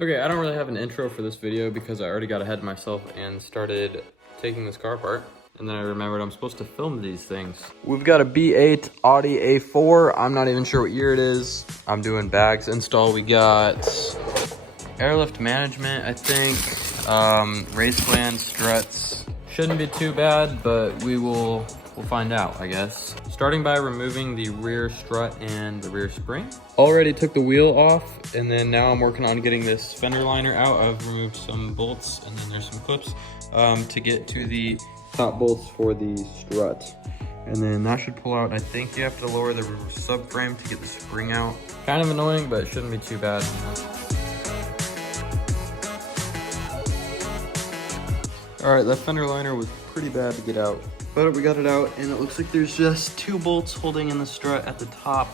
Okay, I don't really have an intro for this video because I already got ahead of myself and started taking this car apart. And then I remembered I'm supposed to film these things. We've got a B8 Audi A4. I'm not even sure what year it is. I'm doing bags install. We got airlift management, I think. Raceland struts. Shouldn't be too bad, but we'll find out, I guess. Starting by removing the rear strut and the rear spring. Already took the wheel off, and then now I'm working on getting this fender liner out. I've removed some bolts, and then there's some clips to get to the top bolts for the strut. And then that should pull out. I think you have to lower the subframe to get the spring out. Kind of annoying, but it shouldn't be too bad. All right, that fender liner was pretty bad to get out, but we got it out, and it looks like there's just 2 bolts holding in the strut at the top,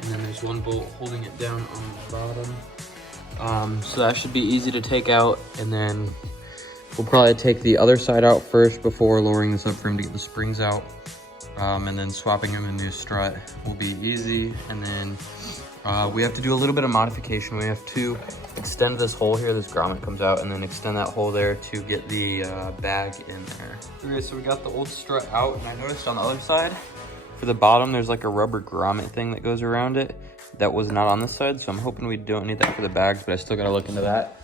and then there's 1 bolt holding it down on the bottom. So that should be easy to take out, and then we'll probably take the other side out first before lowering the subframe to get the springs out, and then swapping them in the strut will be easy. And then we have to do a little bit of modification. We have to extend this hole here, this grommet comes out, and then extend that hole there to get the bag in there. Okay, so we got the old strut out, and I noticed on the other side, for the bottom, there's like a rubber grommet thing that goes around it. That was not on this side, so I'm hoping we don't need that for the bags, but I still gotta look into that.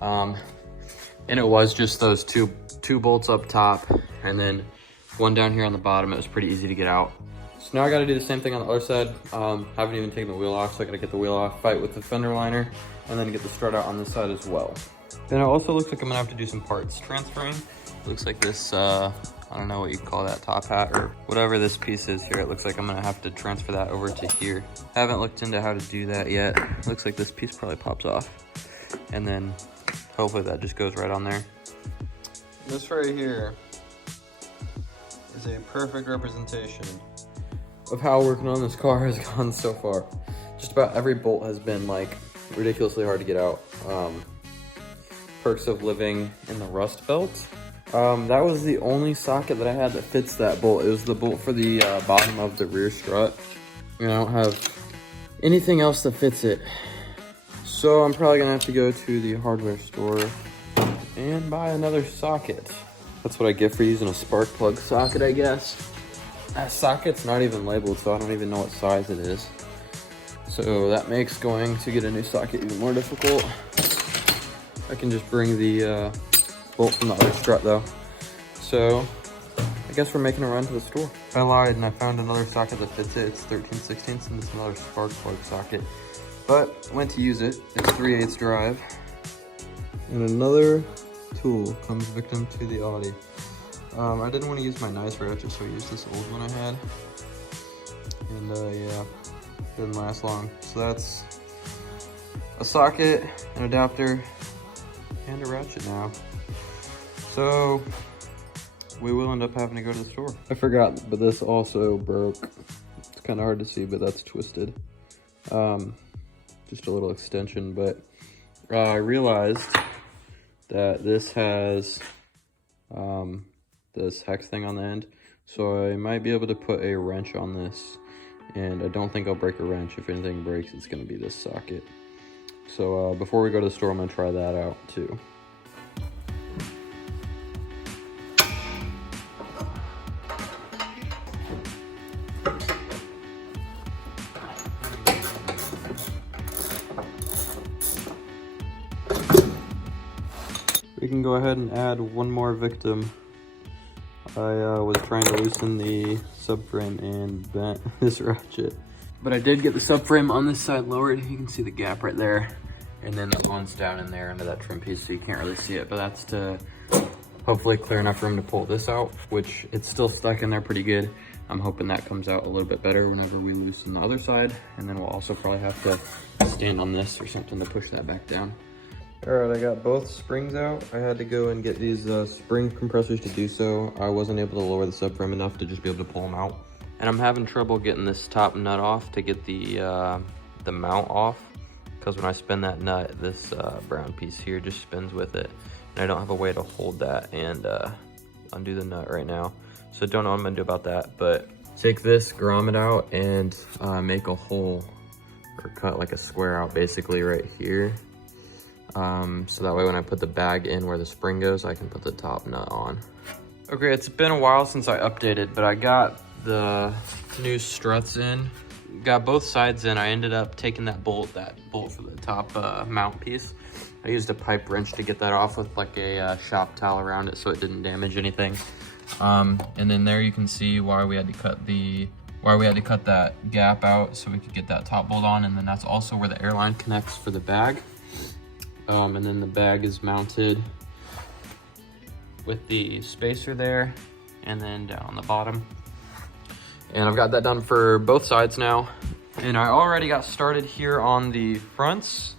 And it was just those two bolts up top, and then 1 down here on the bottom. It was pretty easy to get out. So now I gotta do the same thing on the other side. Haven't even taken the wheel off, so I gotta get the wheel off, fight with the fender liner, and then get the strut out on this side as well. Then it also looks like I'm gonna have to do some parts transferring. Looks like this, I don't know what you call that, top hat or whatever this piece is here. It looks like I'm gonna have to transfer that over to here. Haven't looked into how to do that yet. Looks like this piece probably pops off. And then hopefully that just goes right on there. This right here is a perfect representation of how working on this car has gone so far. Just about every bolt has been like ridiculously hard to get out. Perks of living in the rust belt. That was the only socket that I had that fits that bolt. It was the bolt for the bottom of the rear strut. I don't have anything else that fits it. So I'm probably gonna have to go to the hardware store and buy another socket. That's what I get for using a spark plug socket, I guess. That socket's not even labeled, so I don't even know what size it is. So that makes going to get a new socket even more difficult. I can just bring the bolt from the other strut though. So I guess we're making a run to the store. I lied and I found another socket that fits it. It's 13/16 and it's another spark plug socket. But went to use it. It's 3/8 drive. And another tool comes victim to the Audi. I didn't want to use my nice ratchet, so I used this old one I had. And yeah, didn't last long. So that's a socket, an adapter, and a ratchet now. So we will end up having to go to the store. I forgot, but this also broke. It's kind of hard to see, but that's twisted. Just a little extension, but I realized that this has this hex thing on the end, so I might be able to put a wrench on this, and I don't think I'll break a wrench. If anything breaks, it's going to be this socket. So before we go to the store, I'm going to try that out too. We can go ahead and add one more victim. I was trying to loosen the subframe and bent this ratchet. But I did get the subframe on this side lowered. You can see the gap right there. And then the one's down in there under that trim piece, so you can't really see it. But that's to hopefully clear enough room to pull this out, which it's still stuck in there pretty good. I'm hoping that comes out a little bit better whenever we loosen the other side. And then we'll also probably have to stand on this or something to push that back down. All right, I got both springs out. I had to go and get these spring compressors to do so. I wasn't able to lower the subframe enough to just be able to pull them out. And I'm having trouble getting this top nut off to get the mount off, because when I spin that nut, this brown piece here just spins with it. And I don't have a way to hold that and undo the nut right now. So don't know what I'm gonna do about that, but take this grommet out and make a hole, or cut like a square out basically right here. So that way when I put the bag in where the spring goes, I can put the top nut on. Okay, it's been a while since I updated, but I got the new struts in. Got both sides in. I ended up taking that bolt for the top mount piece. I used a pipe wrench to get that off with like a shop towel around it so it didn't damage anything. And then there you can see why we had to cut that gap out so we could get that top bolt on, and then that's also where the airline connects for the bag. And then the bag is mounted with the spacer there and then down on the bottom. And I've got that done for both sides now. And I already got started here on the fronts.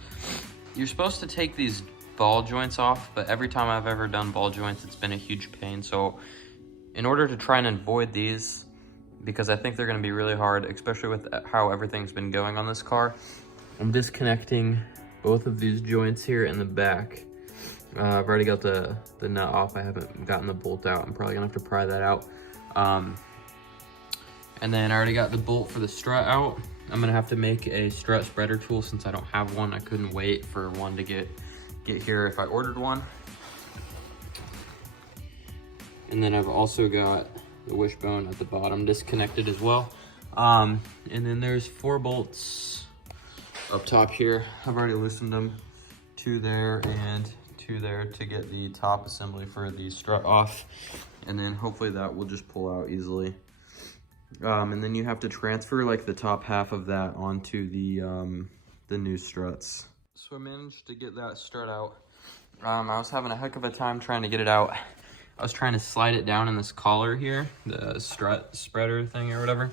You're supposed to take these ball joints off, but every time I've ever done ball joints, it's been a huge pain. So in order to try and avoid these, because I think they're gonna be really hard, especially with how everything's been going on this car, I'm disconnecting both of these joints here in the back. I've already got the nut off. I haven't gotten the bolt out. I'm probably gonna have to pry that out. And then I already got the bolt for the strut out. I'm gonna have to make a strut spreader tool since I don't have one. I couldn't wait for one to get here if I ordered one. And then I've also got the wishbone at the bottom disconnected as well. And then there's 4 bolts up top here. I've already loosened them, 2 there and 2 there to get the top assembly for the strut off. And then hopefully that will just pull out easily. And then you have to transfer like the top half of that onto the new struts. So I managed to get that strut out. I was having a heck of a time trying to get it out. I was trying to slide it down in this collar here, the strut spreader thing or whatever.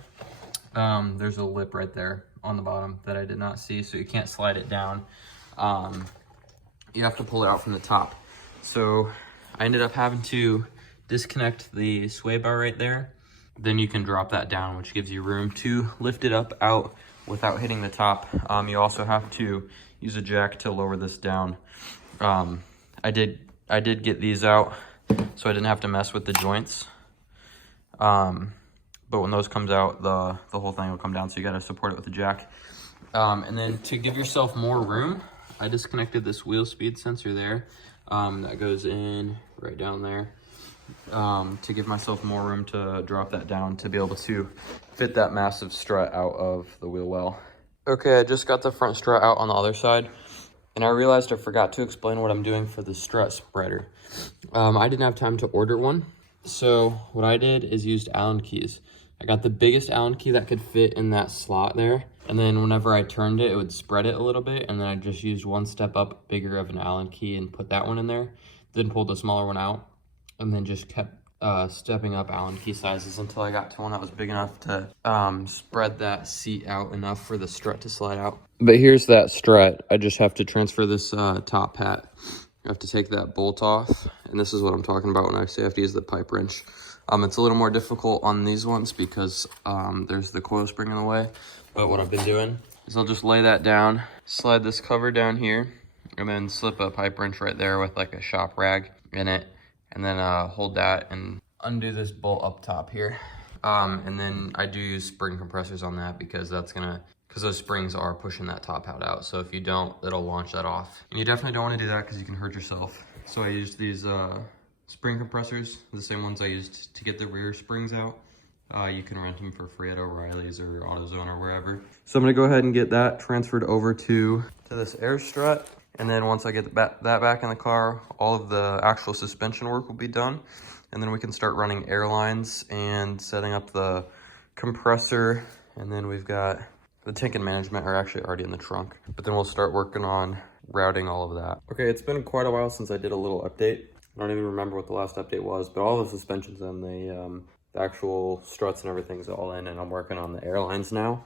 There's a lip right there on the bottom that I did not see, so you can't slide it down. You have to pull it out from the top. So I ended up having to disconnect the sway bar right there. Then you can drop that down, which gives you room to lift it up out without hitting the top. You also have to use a jack to lower this down. I did get these out, so I didn't have to mess with the joints. But when those comes out, the whole thing will come down, so you gotta support it with a jack. And then to give yourself more room, I disconnected this wheel speed sensor there. That goes in right down there. To give myself more room to drop that down to be able to fit that massive strut out of the wheel well. Okay, I just got the front strut out on the other side, and I realized I forgot to explain what I'm doing for the strut spreader. I didn't have time to order one, so what I did is used Allen keys. I got the biggest Allen key that could fit in that slot there, and then whenever I turned it, it would spread it a little bit, and then I just used one step up bigger of an Allen key and put that one in there, then pulled the smaller one out, and then just kept stepping up Allen key sizes until I got to one that was big enough to spread that seat out enough for the strut to slide out. But here's that strut. I just have to transfer this top hat. I have to take that bolt off, and this is what I'm talking about when I say I have to use the pipe wrench. It's a little more difficult on these ones because there's the coil spring in the way. But what I've been doing is I'll just lay that down, slide this cover down here, and then slip a pipe wrench right there with like a shop rag in it. And then hold that and undo this bolt up top here. And then I do use spring compressors on that because those springs are pushing that top hat out. So if you don't, it'll launch that off. And you definitely don't want to do that because you can hurt yourself. So I used these spring compressors, the same ones I used to get the rear springs out. You can rent them for free at O'Reilly's or AutoZone or wherever. So I'm gonna go ahead and get that transferred over to this air strut. And then once I get that back in the car, all of the actual suspension work will be done. And then we can start running airlines and setting up the compressor. And then we've got the tank and management are actually already in the trunk. But then we'll start working on routing all of that. Okay, it's been quite a while since I did a little update. I don't even remember what the last update was, but all the suspension's in, the actual struts and everything's all in, and I'm working on the airlines now.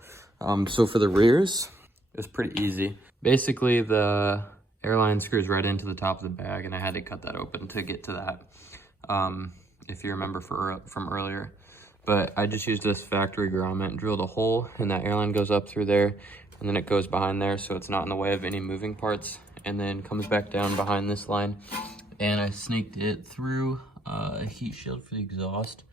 So for the rears, it's pretty easy. Basically, the airline screws right into the top of the bag, and I had to cut that open to get to that, if you remember from earlier. But I just used this factory grommet, drilled a hole, and that airline goes up through there, and then it goes behind there, so it's not in the way of any moving parts, and then comes back down behind this line. And I snaked it through a heat shield for the exhaust,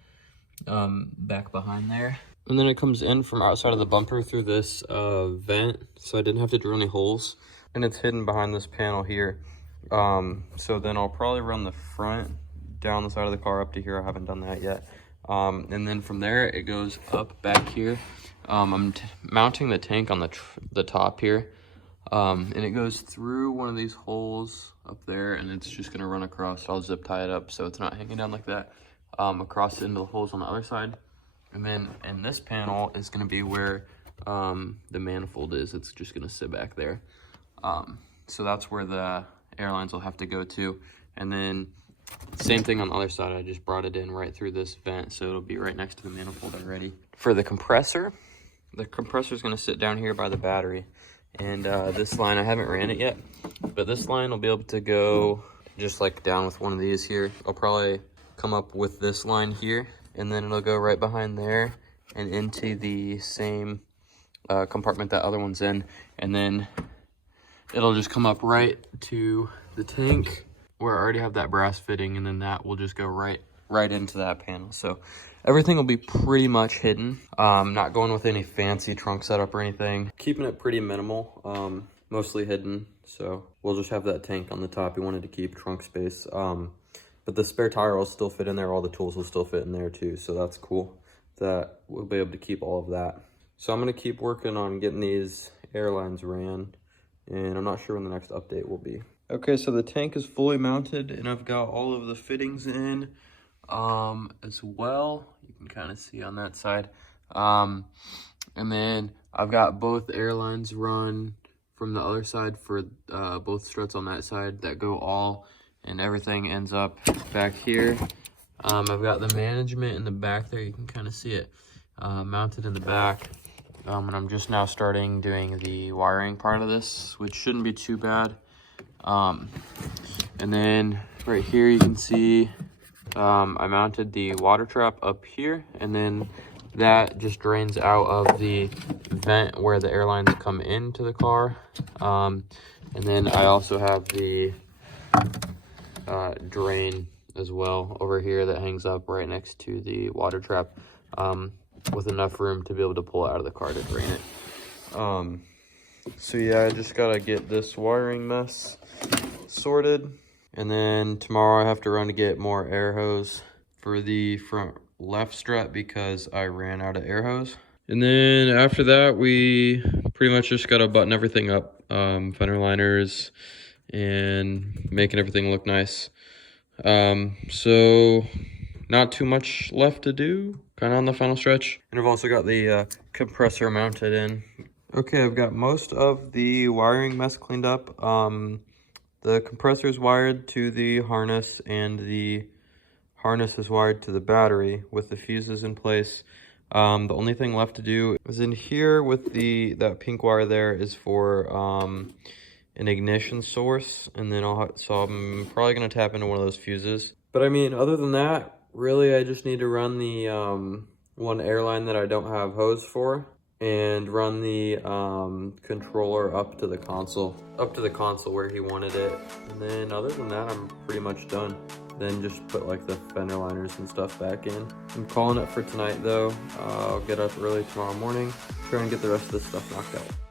back behind there. And then it comes in from outside of the bumper through this vent, so I didn't have to drill any holes. and it's hidden behind this panel here. So then I'll probably run the front down the side of the car up to here. I haven't done that yet. And then from there it goes up back here. I'm mounting the tank on the top here, and it goes through one of these holes up there, and it's just gonna run across. I'll zip tie it up so it's not hanging down like that, across into the holes on the other side. And then in this panel is gonna be where the manifold is. It's just gonna sit back there. So that's where the airlines will have to go to. And then same thing on the other side. I just brought it in right through this vent, so it'll be right next to the manifold already. For the compressor is going to sit down here by the battery. And this line, I haven't ran it yet, but this line will be able to go just like down with one of these here. I'll probably come up with this line here, and then it'll go right behind there and into the same compartment that other one's in. And then it'll just come up right to the tank where I already have that brass fitting, and then that will just go right into that panel. So everything will be pretty much hidden. Not going with any fancy trunk setup or anything. Keeping it pretty minimal, mostly hidden. So we'll just have that tank on the top. We wanted to keep trunk space. But the spare tire will still fit in there. All the tools will still fit in there too. So that's cool that we'll be able to keep all of that. So I'm gonna keep working on getting these airlines ran, and I'm not sure when the next update will be. Okay, so the tank is fully mounted, and I've got all of the fittings in as well. You can kind of see on that side. And then I've got both airlines run from the other side for both struts on that side that go all, and everything ends up back here. I've got the management in the back there. You can kind of see it mounted in the back. And I'm just now starting doing the wiring part of this, which shouldn't be too bad. And then right here you can see I mounted the water trap up here, and then that just drains out of the vent where the airlines come into the car. And then I also have the drain as well over here that hangs up right next to the water trap, with enough room to be able to pull it out of the car to drain it. So yeah, I just gotta get this wiring mess sorted, and then tomorrow I have to run to get more air hose for the front left strut because I ran out of air hose. And then after that, we pretty much just gotta button everything up, fender liners and making everything look nice. So not too much left to do, kind of on the final stretch. And I've also got the compressor mounted in. Okay, I've got most of the wiring mess cleaned up. The compressor is wired to the harness, and the harness is wired to the battery with the fuses in place. The only thing left to do is in here with that pink wire there is for an ignition source, and then so I'm probably gonna tap into one of those fuses. But I mean, other than that, really I just need to run the one airline that I don't have hose for, and run the controller up to the console where he wanted it. And then other than that, I'm pretty much done. Then just put like the fender liners and stuff back in. I'm calling it for tonight though. I'll get up early tomorrow morning, try and get the rest of this stuff knocked out.